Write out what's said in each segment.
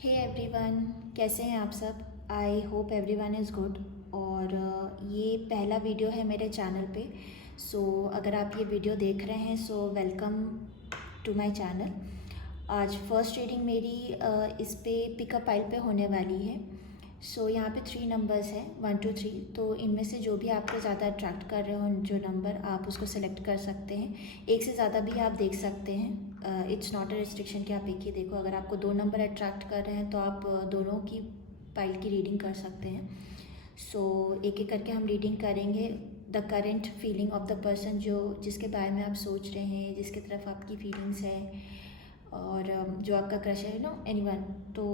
Hey everyone, कैसे हैं आप सब। I hope everyone is good. और ये पहला वीडियो है मेरे चैनल पे। सो अगर आप ये वीडियो देख रहे हैं so welcome to my channel. आज फर्स्ट रीडिंग मेरी इस पे पिकअप फाइल पे होने वाली है। सो यहाँ पे 3 नंबर्स हैं, 1 2 3। तो इनमें से जो भी आपको ज़्यादा अट्रैक्ट कर रहे हो जो नंबर, आप उसको सेलेक्ट कर सकते हैं। एक से ज़्यादा भी आप देख सकते हैं। इट्स नॉट अ रिस्ट्रिक्शन कि आप एक ही देखो। अगर आपको 2 नंबर अट्रैक्ट कर रहे हैं तो आप दोनों की फाइल की रीडिंग कर सकते हैं। सो एक एक करके हम रीडिंग करेंगे। The current feeling of the person, जो जिसके बारे में आप सोच रहे हैं, जिसकी तरफ आपकी फीलिंग्स है, और जो आपका क्रश है एनीवन। तो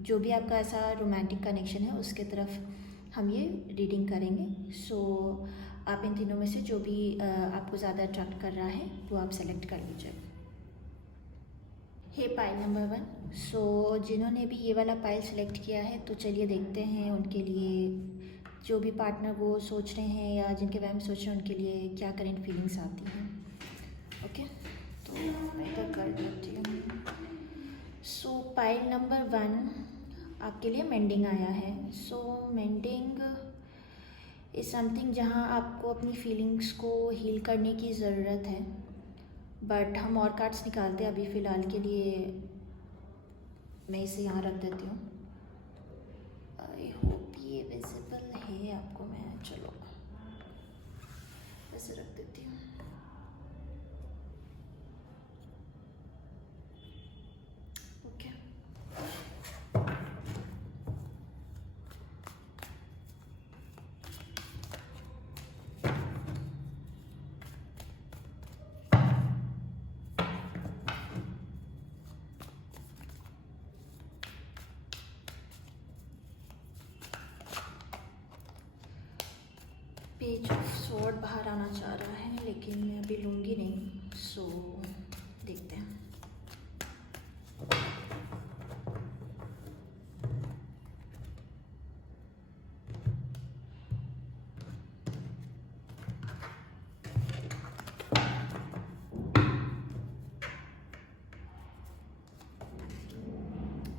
जो भी आपका ऐसा रोमांटिक कनेक्शन है उसके तरफ हम ये रीडिंग करेंगे। सो आप इन तीनों में से जो भी आपको ज़्यादा अट्रैक्ट कर रहा है वो आप सेलेक्ट कर लीजिए। हे पाइल नंबर 1। सो जिन्होंने भी ये वाला पाइल सेलेक्ट किया है तो चलिए देखते हैं उनके लिए, जो भी पार्टनर वो सोच रहे हैं या जिनके बारे में सोच रहे हैं उनके लिए क्या करेंट फीलिंग्स आती हैं। ओके, तो मैं इधर कर देती हूँ। सो पाइल नंबर 1 आपके लिए मेंडिंग आया है। सो मेंडिंग इज़ समथिंग जहाँ आपको अपनी फीलिंग्स को हील करने की ज़रूरत है। बट हम और कार्ड्स निकालते हैं। अभी फ़िलहाल के लिए मैं इसे यहाँ रख देती हूँ। आई होप ये विजिबल है आपको। मैं चलो ऐसे रख देती हूँ। ओके, पेज ऑफ स्वॉर्ड बाहर आना चाह रहा है लेकिन मैं अभी लूँगी नहीं। सो देखते हैं।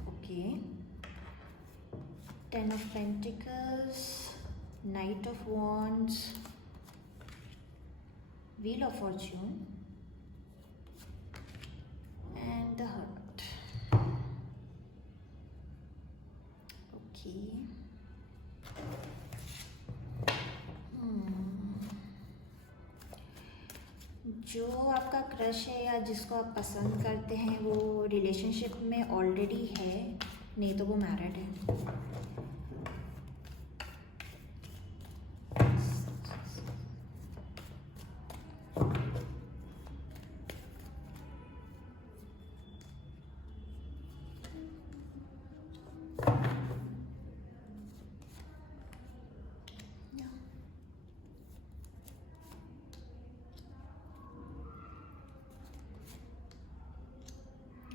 Okay, 10 of pentacles, knight of wands, wheel of fortune and the hermit. Okay, जो आपका क्रश है या जिसको आप पसंद करते हैं वो रिलेशनशिप में ऑलरेडी है, नहीं तो वो मैरिड है।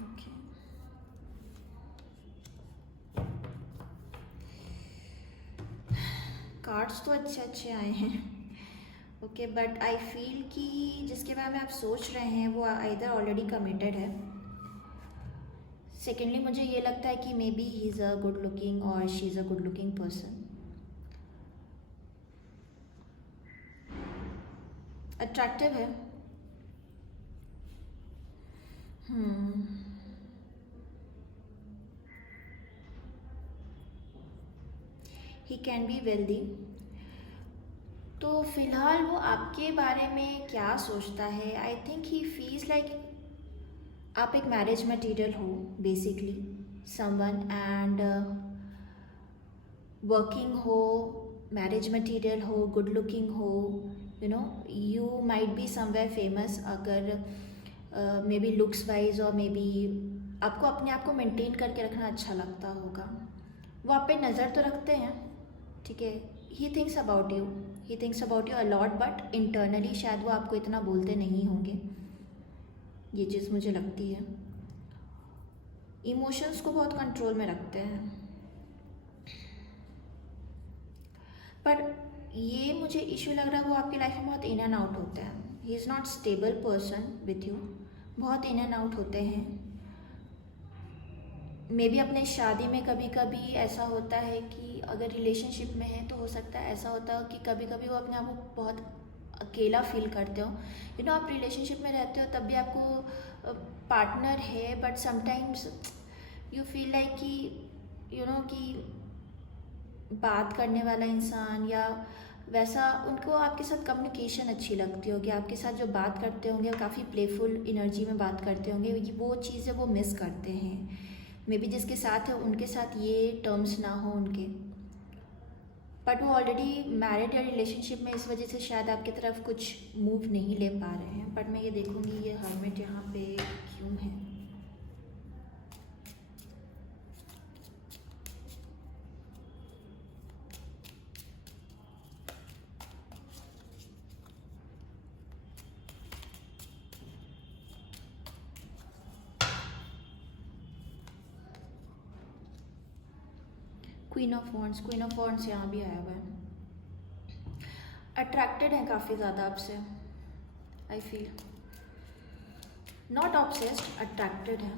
ओके, कार्ड्स तो अच्छे अच्छे आए हैं। ओके, बट आई फील कि जिसके बारे में आप सोच रहे हैं वो आइदर ऑलरेडी कमिटेड है। सेकेंडली मुझे ये लगता है कि maybe he is a good looking और she is a good looking person. Attractive है। He can be wealthy. तो फिलहाल वो आपके बारे में क्या सोचता है? I think he feels like आप एक मैरिज मटेरियल हो बेसिकली, समवन, एंड वर्किंग हो, मैरिज मटेरियल हो, गुड लुकिंग हो, you might be somewhere famous. अगर मे बी लुक्स वाइज और मे बी आपको अपने आप को मेंटेन करके रखना अच्छा लगता होगा। वो आप पे नज़र तो रखते हैं, ठीक है। He thinks about you a lot, but internally शायद वो आपको इतना बोलते नहीं होंगे। ये चीज़ मुझे लगती है। इमोशंस को बहुत कंट्रोल में रखते हैं। पर ये मुझे इशू लग रहा है वो आपकी लाइफ में बहुत इन एंड आउट होता है। He is not stable person with you, बहुत इन एंड आउट होते हैं। मे भी अपने शादी में कभी कभी ऐसा होता है कि अगर रिलेशनशिप में है तो हो सकता है ऐसा होता हो कि कभी कभी वो अपने आप को बहुत अकेला फील करते हो। आप रिलेशनशिप में रहते हो तब भी आपको पार्टनर है, but sometimes you feel like कि कि बात करने वाला इंसान या वैसा उनको आपके साथ कम्युनिकेशन अच्छी लगती होगी, आपके साथ जो बात करते होंगे काफ़ी प्लेफुल एनर्जी में बात करते होंगे, वो चीज़ें वो मिस करते हैं। मे बी जिसके साथ है उनके साथ ये टर्म्स ना हो उनके, बट वो ऑलरेडी मैरिड या रिलेशनशिप में, इस वजह से शायद आपकी तरफ कुछ मूव नहीं ले पा रहे हैं। बट मैं ये देखूँगी ये हर्मिट यहाँ पे क्यों है। क्वीन ऑफ वॉन्ड्स यहाँ भी आया हुआ है। अट्रैक्टेड है काफ़ी ज़्यादा आपसे, I feel not obsessed, attracted है।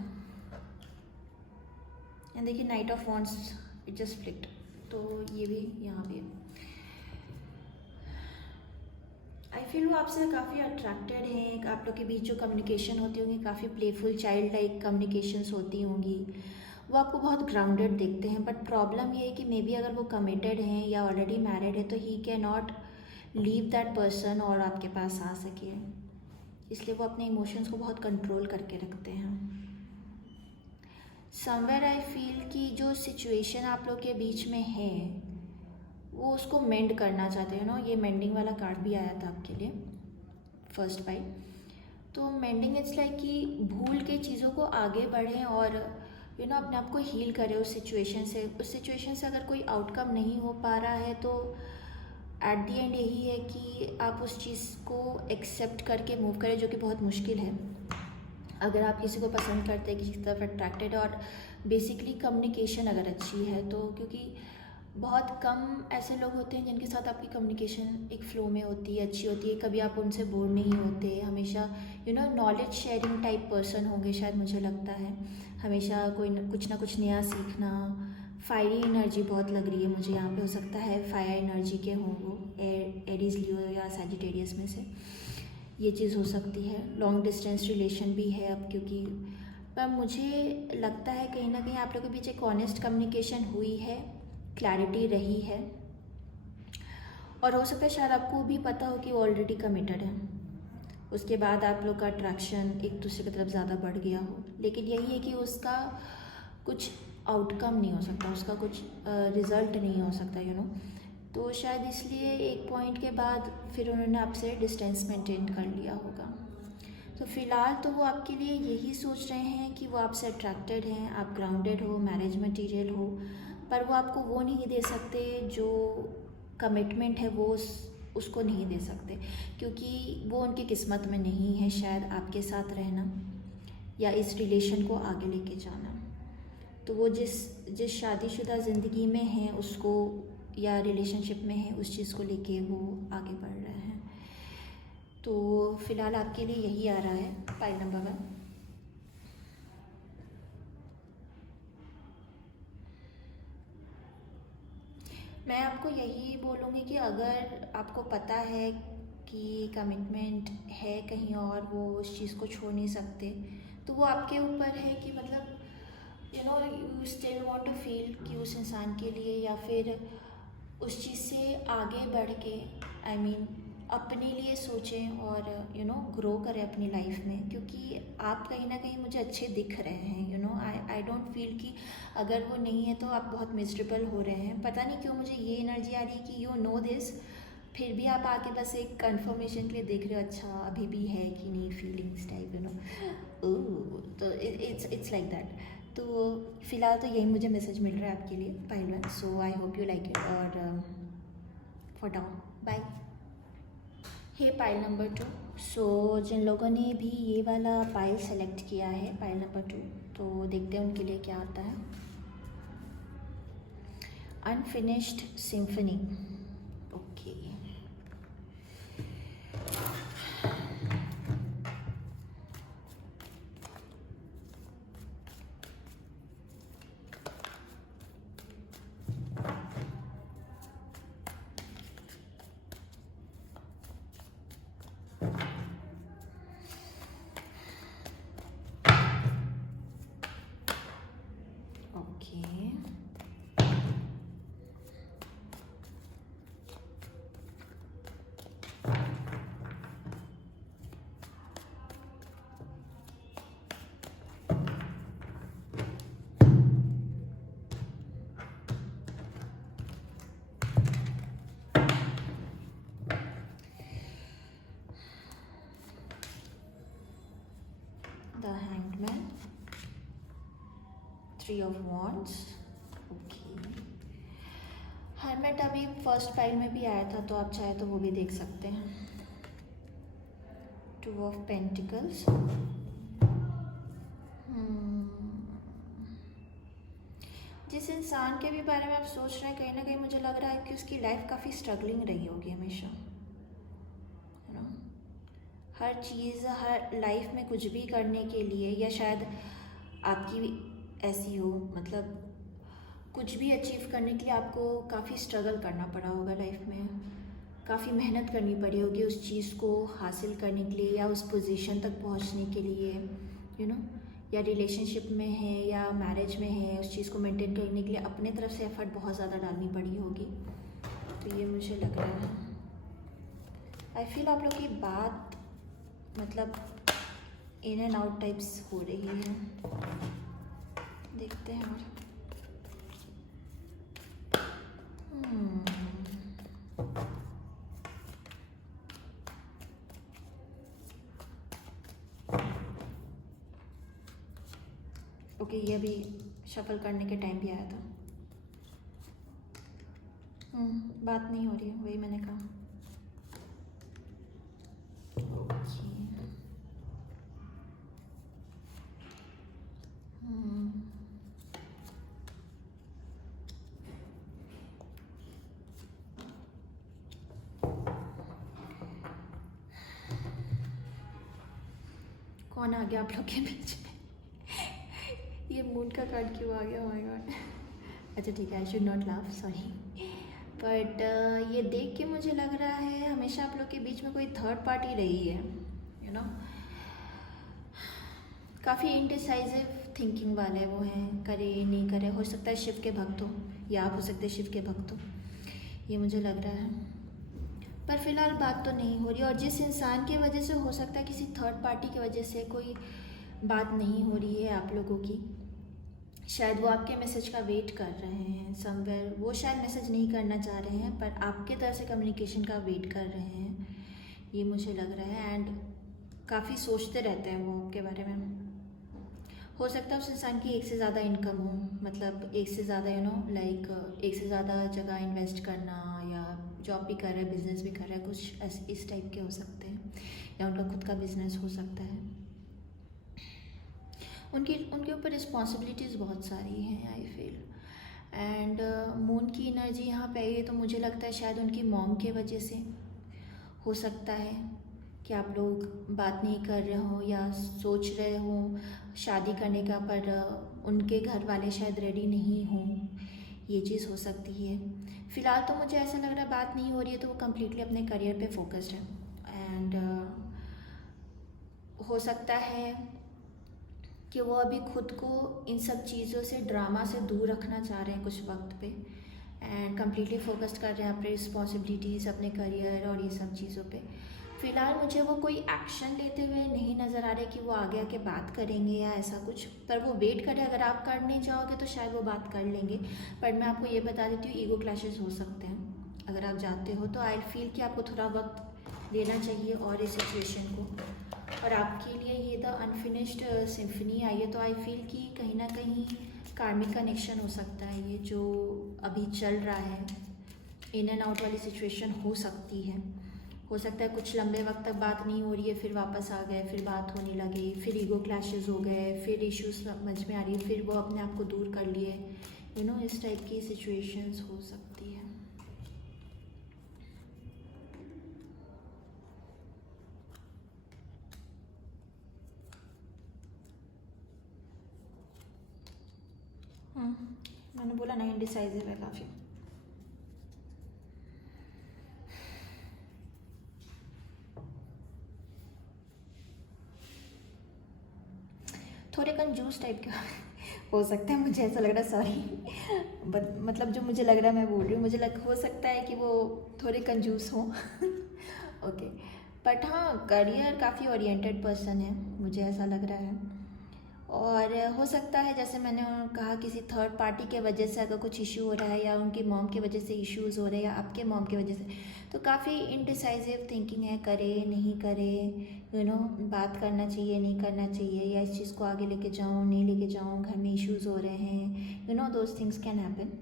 एंड देखिए knight of wands it just flicked, तो ये भी यहाँ भी है। आई फील वो आपसे काफ़ी अट्रैक्टेड हैं। आप लोग के बीच जो कम्युनिकेशन होती होंगी काफ़ी प्लेफुल चाइल्ड लाइक कम्युनिकेशंस होती होंगी। वो आपको बहुत ग्राउंडेड देखते हैं, बट प्रॉब्लम ये है कि मे बी अगर वो कमिटेड हैं या ऑलरेडी मैरिड है तो he can not leave that person और आपके पास आ सके, इसलिए वो अपने इमोशंस को बहुत कंट्रोल करके रखते हैं। समवेयर आई फील कि जो सिचुएशन आप लोग के बीच में है वो उसको मेंड करना चाहते हैं। ये मेंडिंग वाला कार्ड भी आया था आपके लिए फर्स्ट बाई। तो मेंडिंग इट्स लाइक कि भूल के चीज़ों को आगे बढ़ें और अपने आप को हील करें उस सिचुएशन से। उस सिचुएशन से अगर कोई आउटकम नहीं हो पा रहा है तो एट दी एंड यही है कि आप उस चीज़ को एक्सेप्ट करके मूव करें, जो कि बहुत मुश्किल है अगर आप किसी को पसंद करते हैं, किसी की तरफ अट्रैक्टेड और बेसिकली कम्युनिकेशन अगर अच्छी है तो। क्योंकि बहुत कम ऐसे लोग होते हैं जिनके साथ आपकी कम्युनिकेशन एक फ़्लो में होती है, अच्छी होती है, कभी आप उनसे बोर नहीं होते, हमेशा नॉलेज शेयरिंग टाइप पर्सन होंगे शायद, मुझे लगता है। हमेशा कुछ ना कुछ नया सीखना। फायरी एनर्जी बहुत लग रही है मुझे यहाँ पे, हो सकता है फायर एनर्जी के हों वो, एरीज लियो या सैजिटेरियस में से ये चीज़ हो सकती है। लॉन्ग डिस्टेंस रिलेशन भी है अब, क्योंकि पर मुझे लगता है कहीं ना कहीं आप लोगों के बीच एक ऑनेस्ट कम्युनिकेशन हुई है, क्लैरिटी रही है, और हो सकता है शायद आपको भी पता हो कि वो ऑलरेडी कमिटेड है। उसके बाद आप लोग का अट्रैक्शन एक दूसरे की तरफ ज़्यादा बढ़ गया हो, लेकिन यही है कि उसका कुछ आउटकम नहीं हो सकता, उसका कुछ रिज़ल्ट नहीं हो सकता तो शायद इसलिए एक पॉइंट के बाद फिर उन्होंने आपसे डिस्टेंस मेंटेन कर लिया होगा। तो फ़िलहाल तो वो आपके लिए यही सोच रहे हैं कि वो आपसे अट्रैक्टेड हैं, आप ग्राउंडेड हो, मैरिज मटीरियल हो, पर वो आपको वो नहीं दे सकते जो कमिटमेंट है, वो उसको नहीं दे सकते, क्योंकि वो उनकी किस्मत में नहीं है शायद आपके साथ रहना या इस रिलेशन को आगे लेके जाना। तो वो जिस शादीशुदा ज़िंदगी में है उसको या रिलेशनशिप में है उस चीज़ को लेके वो आगे बढ़ रहे हैं। तो फ़िलहाल आपके लिए यही आ रहा है पाइल नंबर 1। मैं आपको यही बोलूँगी कि अगर आपको पता है कि कमिटमेंट है कहीं और वो उस चीज़ को छोड़ नहीं सकते, तो वो आपके ऊपर है कि मतलब you still want to feel कि उस इंसान के लिए, या फिर उस चीज़ से आगे बढ़ के आई मीन अपने लिए सोचें और ग्रो करें अपनी लाइफ में, क्योंकि आप कहीं ना कहीं मुझे अच्छे दिख रहे हैं। आई डोंट फील कि अगर वो नहीं है तो आप बहुत मिजरेबल हो रहे हैं। पता नहीं क्यों मुझे ये एनर्जी आ रही है कि यू नो दिस, फिर भी आप आके बस एक कंफर्मेशन के लिए देख रहे हो, अच्छा अभी भी है कि नहीं फीलिंग्स टाइप तो इट्स लाइक दैट। तो फ़िलहाल तो यही मुझे मैसेज मिल रहा है आपके लिए pile 1। So I hope you like it, और for down bye. Hey pile number 2। सो जिन लोगों ने भी ये वाला पाइल सेलेक्ट किया है, पाइल नंबर 2, तो देखते हैं उनके लिए क्या आता है। Unfinished symphony. Okay, the hangman, 3 of wands. Okay, hermit अभी फर्स्ट पाइल में भी आया था, तो आप चाहे तो वो भी देख सकते हैं। 2 ऑफ पेंटिकल्स। जिस इंसान के भी बारे में आप सोच रहे हैं, कहीं ना कहीं मुझे लग रहा है कि उसकी लाइफ काफ़ी स्ट्रगलिंग रही होगी हमेशा, है ना। हर चीज़, हर लाइफ में कुछ भी करने के लिए, या शायद आपकी भी ऐसी हो, मतलब कुछ भी अचीव करने के लिए आपको काफ़ी स्ट्रगल करना पड़ा होगा लाइफ में, काफ़ी मेहनत करनी पड़ी होगी उस चीज़ को हासिल करने के लिए या उस पोजीशन तक पहुंचने के लिए, यू नो। या रिलेशनशिप में है या मैरिज में है, उस चीज़ को मेंटेन करने के लिए अपने तरफ से एफर्ट बहुत ज़्यादा डालनी पड़ी होगी। तो ये मुझे लग रहा है। आई फील आप लोग की बात मतलब इन एंड आउट टाइप्स हो रही है। देखते हैं और ओके, ये अभी शफल करने के टाइम भी आया था। बात नहीं हो रही है, वही मैंने कहा। ओके, कौन आ गया आप लोग के बीच में? ये मून का कार्ड क्यों आ गया? My God. अच्छा ठीक है, I should not laugh, sorry. But ये देख के मुझे लग रहा है हमेशा आप लोग के बीच में कोई थर्ड पार्टी रही है, यू नो। काफ़ी इनडिसाइसिव थिंकिंग वाले वो हैं, करे नहीं करे। हो सकता है शिव के भक्त हो, या आप हो सकते हैं शिव के भक्त हो, ये मुझे लग रहा है। पर फिलहाल बात तो नहीं हो रही, और जिस इंसान की वजह से, हो सकता है किसी थर्ड पार्टी की वजह से कोई बात नहीं हो रही है आप लोगों की। शायद वो आपके मैसेज का वेट कर रहे हैं समवेयर, वो शायद मैसेज नहीं करना चाह रहे हैं, पर आपके तरफ से कम्युनिकेशन का वेट कर रहे हैं, ये मुझे लग रहा है। एंड काफ़ी सोचते रहते हैं वो आपके बारे में। हो सकता है उस इंसान की एक से ज़्यादा इनकम हो, मतलब एक से ज़्यादा, यू नो, लाइक एक से ज़्यादा जगह इन्वेस्ट करना, या जॉब भी कर रहा है, बिजनेस भी कर रहा है, कुछ इस टाइप के हो सकते हैं, या उनका खुद का बिजनेस हो सकता है। उनके ऊपर रिस्पॉन्सिबिलिटीज़ बहुत सारी हैं आई फील। एंड मून की एनर्जी यहाँ पे आई है, तो मुझे लगता है शायद उनकी मॉम के वजह से हो सकता है कि आप लोग बात नहीं कर रहे हो या सोच रहे हो शादी करने का, पर उनके घर वाले शायद रेडी नहीं हों, ये चीज़ हो सकती है। फ़िलहाल तो मुझे ऐसा लग रहा है बात नहीं हो रही है तो वो कम्प्लीटली अपने करियर पे फोकस्ड है। एंड हो सकता है कि वो अभी खुद को इन सब चीज़ों से, ड्रामा से दूर रखना चाह रहे हैं कुछ वक्त पे, एंड कम्प्लीटली फोकस्ड कर रहे हैं अपने रिस्पॉन्सिबिलिटीज़, अपने करियर और ये सब चीज़ों पे। फ़िलहाल मुझे वो कोई एक्शन लेते हुए नहीं नज़र आ रहे कि वो आगे आके बात करेंगे या ऐसा कुछ, पर वो वेट करें। अगर आप करने जाओगे तो शायद वो बात कर लेंगे, पर मैं आपको ये बता देती हूँ ईगो क्लैशेस हो सकते हैं अगर आप जाते हो, तो आई फील कि आपको थोड़ा वक्त लेना चाहिए और इस सिचुएशन को। और आपके लिए ये द अनफिनिश्ड सिम्फनी आई है, तो आई फील कि कहीं ना कहीं कार्मिक कनेक्शन हो सकता है, ये जो अभी चल रहा है, इन एंड आउट वाली सिचुएशन हो सकती है। हो सकता है कुछ लंबे वक्त तक बात नहीं हो रही है, फिर वापस आ गए, फिर बात होने लगी, फिर ईगो क्लैशेस हो गए, फिर इश्यूज समझ में आ रही है, फिर वो अपने आप को दूर कर लिए, यू नो, इस टाइप की सिचुएशंस हो सकती है। मैंने बोला ना, इनडिसाइसिव है काफ़ी। थोड़े कंजूस टाइप के हो सकता है, मुझे ऐसा लग रहा है, सॉरी, बट मतलब जो मुझे लग रहा है मैं बोल रही हूँ, हो सकता है कि वो थोड़े कंजूस हों। ओके, बट हाँ, करियर काफ़ी ओरिएंटेड पर्सन है, मुझे ऐसा लग रहा है। और हो सकता है जैसे मैंने कहा किसी थर्ड पार्टी के वजह से अगर कुछ इशू हो रहा है, या उनकी मॉम की वजह से इश्यूज़ हो रहे हैं, या आपके मॉम की वजह से, तो काफ़ी इनडिसाइसिव थिंकिंग है, करे नहीं करे, बात करना चाहिए नहीं करना चाहिए, या इस चीज़ को आगे लेके जाऊँ नहीं लेके जाऊँ, घर में इश्यूज़ हो रहे हैं, दोज थिंग्स कैन हैपन,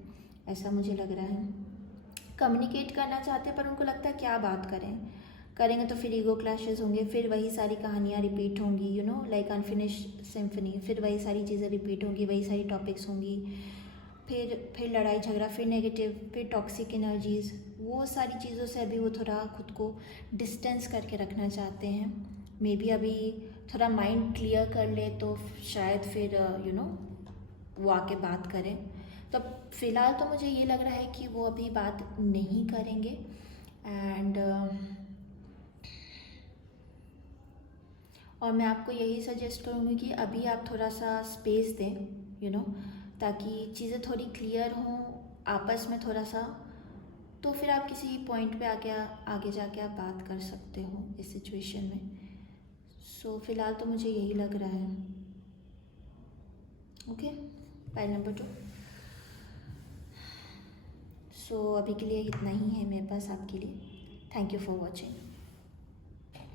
ऐसा मुझे लग रहा है। कम्युनिकेट करना चाहते हैं पर उनको लगता है क्या बात करेंगे तो फिर ईगो क्लैशेस होंगे, फिर वही सारी कहानियाँ रिपीट होंगी, लाइक अनफिनिश्ड सिम्फनी, फिर वही सारी चीज़ें रिपीट होंगी, वही सारी टॉपिक्स होंगी, फिर लड़ाई झगड़ा, फिर नेगेटिव, फिर टॉक्सिक एनर्जीज़, वो सारी चीज़ों से अभी वो थोड़ा खुद को डिस्टेंस करके रखना चाहते हैं। मे बी अभी थोड़ा माइंड क्लियर कर ले तो शायद फिर वो आके बात करें। तो फ़िलहाल तो मुझे ये लग रहा है कि वो अभी बात नहीं करेंगे। एंड और मैं आपको यही सजेस्ट करूँगी कि अभी आप थोड़ा सा स्पेस दें, ताकि चीज़ें थोड़ी क्लियर हों आपस में थोड़ा सा, तो फिर आप किसी पॉइंट पे आगे जाके आप बात कर सकते हो इस सिचुएशन में। सो फ़िलहाल तो मुझे यही लग रहा है। Okay, pile number 2। सो अभी के लिए इतना ही है मेरे पास आपके लिए। Thank you for watching.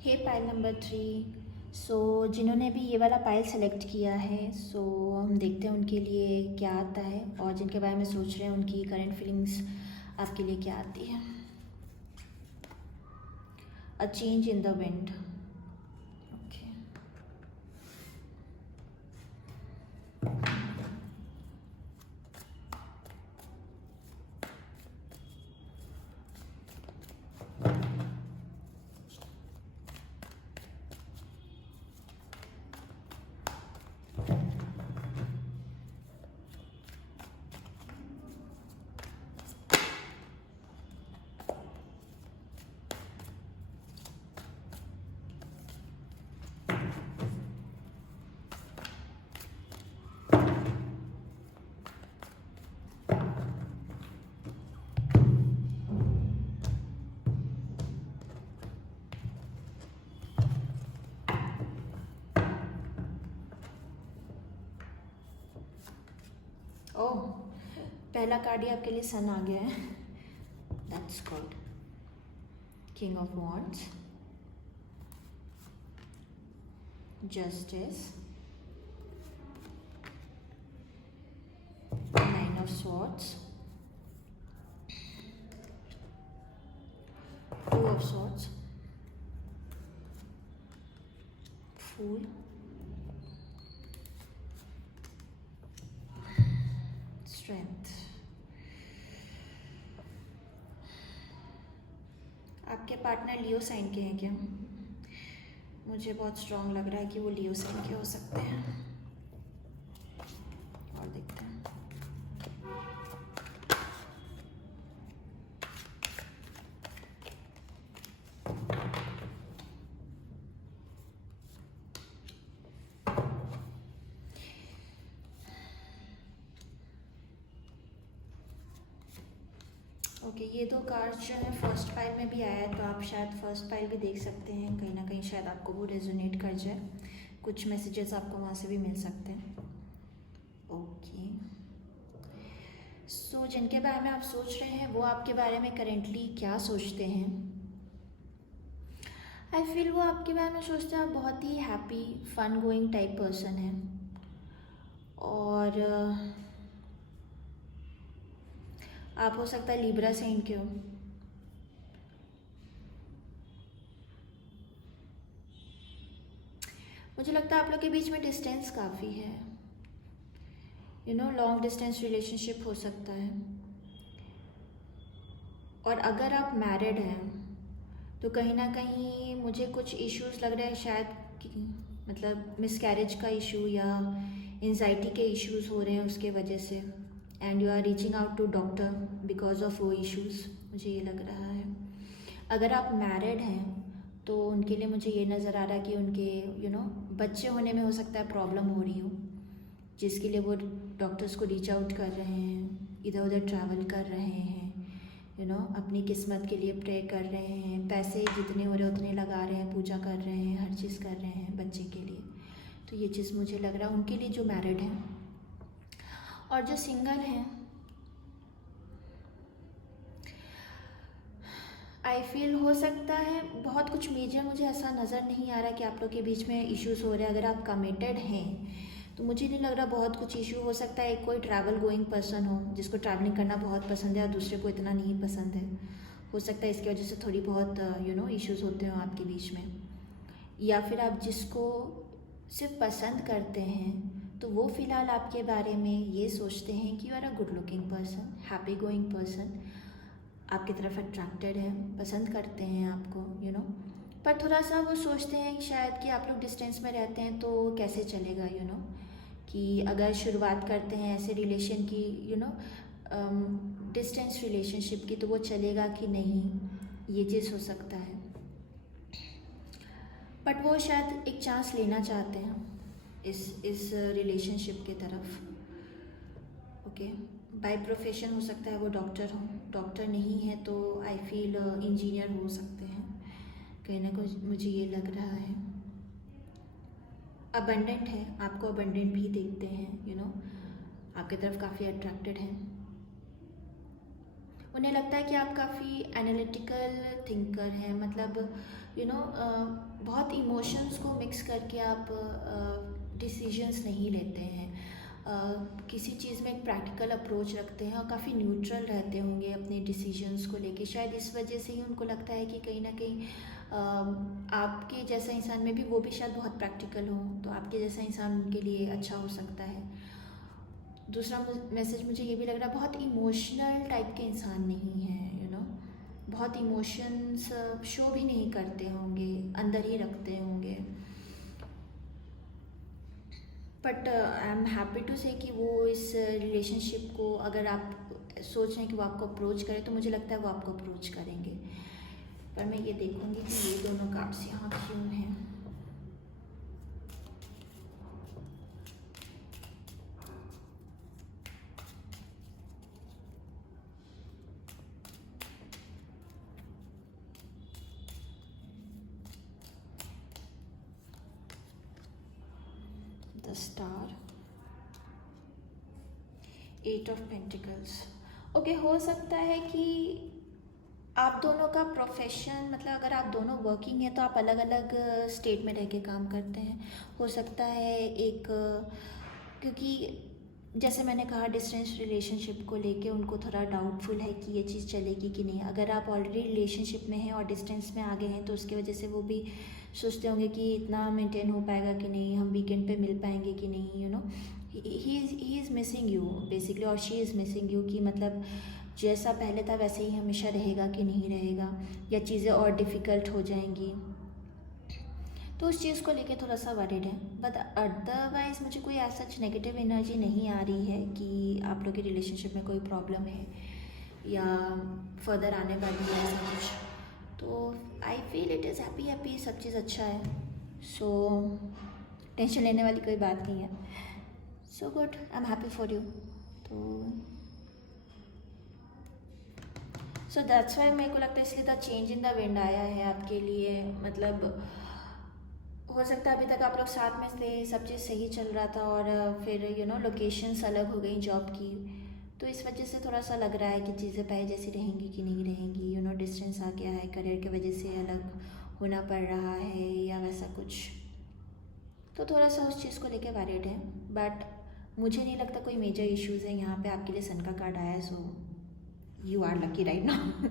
Hey pile number 3। So जिन्होंने भी ये वाला पाइल सेलेक्ट किया है, सो हम देखते हैं उनके लिए क्या आता है, और जिनके बारे में सोच रहे हैं उनकी करंट फीलिंग्स आपके लिए क्या आती है। A change in the wind. Okay, oh, पहला कार्ड ही आपके लिए सन आ गया है। That's good. King of wands, justice, nine of swords, two of swords, fool, strength. आपके पार्टनर लियो साइन के हैं क्या? मुझे बहुत स्ट्रॉन्ग लग रहा है कि वो लियो साइन के हो सकते हैं। और देखते हैं। ओके, ये दो कार्ड्स जो है फर्स्ट पाइल में भी आया है, तो आप शायद फर्स्ट पाइल भी देख सकते हैं। कहीं ना कहीं शायद आपको वो रेजोनेट कर जाए, कुछ मैसेजेस आपको वहाँ से भी मिल सकते हैं। ओके, सो जिनके बारे में आप सोच रहे हैं वो आपके बारे में करेंटली क्या सोचते हैं? आई फील वो आपके बारे में सोचते हैं आप बहुत ही happy, fun going type person है, और आप हो सकता है लिब्रा साइन के हो। मुझे लगता है आप लोग के बीच में डिस्टेंस काफ़ी है, लॉन्ग डिस्टेंस रिलेशनशिप हो सकता है। और अगर आप मैरिड हैं तो कहीं ना कहीं मुझे कुछ इश्यूज लग रहे हैं, शायद मतलब मिसकैरेज का इशू या एंजाइटी के इश्यूज हो रहे हैं उसके वजह से, and you are reaching out to doctor because of वो इश्यूज़, मुझे ये लग रहा है। अगर आप मैरिड हैं तो उनके लिए मुझे ये नज़र आ रहा है कि उनके बच्चे होने में हो सकता है प्रॉब्लम हो रही हो, जिसके लिए वो डॉक्टर्स को रीच आउट कर रहे हैं, इधर उधर ट्रैवल कर रहे हैं, अपनी किस्मत के लिए प्रे कर रहे हैं, पैसे जितने हो रहे उतने लगा रहे हैं, पूजा कर रहे हैं, हर चीज़ कर रहे हैं बच्चे के लिए। तो ये चीज़ मुझे लग रहा है उनके लिए, जो मैरिड हैं। और जो सिंगल हैं, आई फील हो सकता है बहुत कुछ मेजर मुझे ऐसा नज़र नहीं आ रहा कि आप लोग के बीच में इश्यूज़ हो रहे हैं। अगर आप कमिटेड हैं तो मुझे नहीं लग रहा बहुत कुछ इशू हो सकता है। कोई ट्रैवल गोइंग पर्सन हो जिसको ट्रैवलिंग करना बहुत पसंद है और दूसरे को इतना नहीं पसंद है, हो सकता है इसकी वजह से थोड़ी बहुत इश्यूज़ होते हो आपके बीच में। या फिर आप जिसको सिर्फ पसंद करते हैं तो वो फ़िलहाल आपके बारे में ये सोचते हैं कि you are a good looking person, happy going person, आपकी तरफ अट्रैक्टेड है, पसंद करते हैं आपको, पर थोड़ा सा वो सोचते हैं शायद कि आप लोग डिस्टेंस में रहते हैं तो कैसे चलेगा, कि अगर शुरुआत करते हैं ऐसे रिलेशन की, डिस्टेंस रिलेशनशिप की, तो वो चलेगा कि नहीं, ये चीज़ हो सकता है। बट वो शायद एक चांस लेना चाहते हैं इस रिलेशनशिप की तरफ। ओके, बाय प्रोफेशन हो सकता है वो डॉक्टर हो, डॉक्टर नहीं है तो आई फील इंजीनियर हो सकते हैं, कहीं ना कहीं मुझे ये लग रहा है। अबंडेंट है, आपको अबंडेंट भी देखते हैं, आपकी तरफ काफ़ी अट्रैक्टेड हैं। उन्हें लगता है कि आप काफ़ी एनालिटिकल थिंकर हैं, मतलब बहुत इमोशंस को मिक्स करके आप डिसीजंस नहीं लेते हैं। किसी चीज़ में एक प्रैक्टिकल अप्रोच रखते हैं और काफ़ी न्यूट्रल रहते होंगे अपने डिसीजंस को लेके। शायद इस वजह से ही उनको लगता है कि कहीं ना कहीं आपके जैसा इंसान में भी वो भी शायद बहुत प्रैक्टिकल हो, तो आपके जैसा इंसान उनके लिए अच्छा हो सकता है। दूसरा मैसेज मुझे ये भी लग रहा है बहुत इमोशनल टाइप के इंसान नहीं है, बहुत इमोशंस शो भी नहीं करते होंगे, अंदर ही रखते होंगे। But I am happy to say कि वो इस रिलेशनशिप को, अगर आप सोच रहे हैं कि वो आपको अप्रोच करें तो मुझे लगता है वो आपको अप्रोच करेंगे। पर मैं ये देखूंगी कि ये दोनों कार्ड्स यहाँ क्यों हैं। The star, 8 of pentacles. Okay, हो सकता है कि आप दोनों का प्रोफेशन, मतलब अगर आप दोनों वर्किंग हैं तो आप अलग अलग स्टेट में रह के काम करते हैं, हो सकता है एक, क्योंकि जैसे मैंने कहा डिस्टेंस रिलेशनशिप को लेके उनको थोड़ा डाउटफुल है कि ये चीज़ चलेगी कि नहीं। अगर आप ऑलरेडी रिलेशनशिप में हैं और डिस्टेंस में आ गए हैं तो उसकी वजह से वो भी सोचते होंगे कि इतना मेंटेन हो पाएगा कि नहीं, हम वीकेंड पे मिल पाएंगे कि नहीं, he is missing you basically, और शी इज़ मिसिंग यू, कि मतलब जैसा पहले था वैसे ही हमेशा रहेगा कि नहीं रहेगा, या चीज़ें और डिफ़िकल्ट हो जाएंगी, तो उस चीज़ को लेके थोड़ा सा वरीड है। बट अदरवाइज़ मुझे कोई ऐसा नेगेटिव एनर्जी नहीं आ रही है कि आप लोग के रिलेशनशिप में कोई प्रॉब्लम है या फर्दर आने वाली है ऐसा कुछ। तो I feel it is happy, सब चीज़ अच्छा है। सो टेंशन लेने वाली कोई बात नहीं है। So good, I am happy for you. तो सो दैट्स वाई मेरे को लगता है इसलिए the change in the wind आया है आपके लिए। मतलब हो सकता है अभी तक आप लोग साथ में थे, सब चीज़ सही चल रहा था, और फिर लोकेशंस अलग हो गई जॉब की, तो इस वजह से थोड़ा सा लग रहा है कि चीज़ें पहले जैसी रहेंगी कि नहीं रहेंगी। डिस्टेंस आ गया है, करियर की वजह से अलग होना पड़ रहा है या वैसा कुछ, तो थोड़ा सा उस चीज़ को लेके वरीड है। बट मुझे नहीं लगता कोई मेजर इश्यूज़ है। यहाँ पे आपके लिए सन का कार्ड आया है, so you are lucky right now.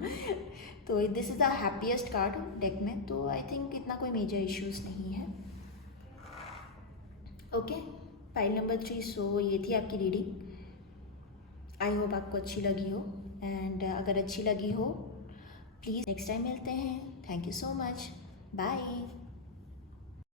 तो this is the happiest card deck में, तो आई थिंक इतना कोई मेजर इश्यूज़ नहीं है। Okay, pile number 3। सो ये थी आपकी रीडिंग। आई होप आपको अच्छी लगी हो, एंड अगर अच्छी लगी हो प्लीज़ नेक्स्ट टाइम मिलते हैं। Thank you so much, bye.